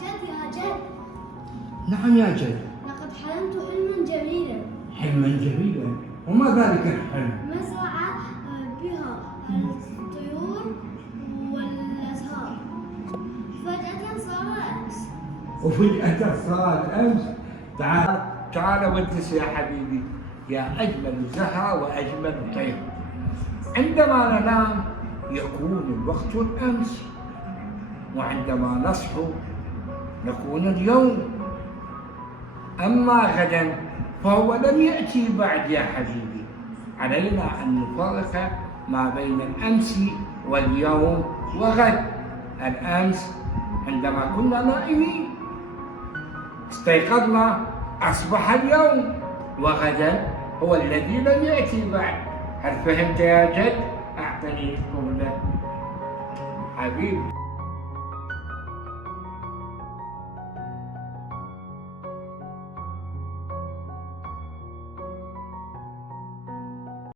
جد يا جد. نعم يا جد. لقد حلمت حلما جميلا. حلما جميلا، وما ذلك الحلم؟ مزرعة بها الطيور والأزهار. فجأة صار أمس. وفجأة صار أمس. تعال ودس يا حبيبي، يا أجمل زهرة وأجمل طير. عندما ننام يكون الوقت الأمس، وعندما نصحو نكون اليوم. أما غدا فهو لم يأتي بعد يا حبيبي. علينا أن نفرق ما بين الأمس واليوم وغد. الأمس عندما كنا نائمين استيقظنا أصبح اليوم، وغدا هو الذي لم يأتي بعد. هل فهمت يا جد؟ أعطني الجملة حبيبي.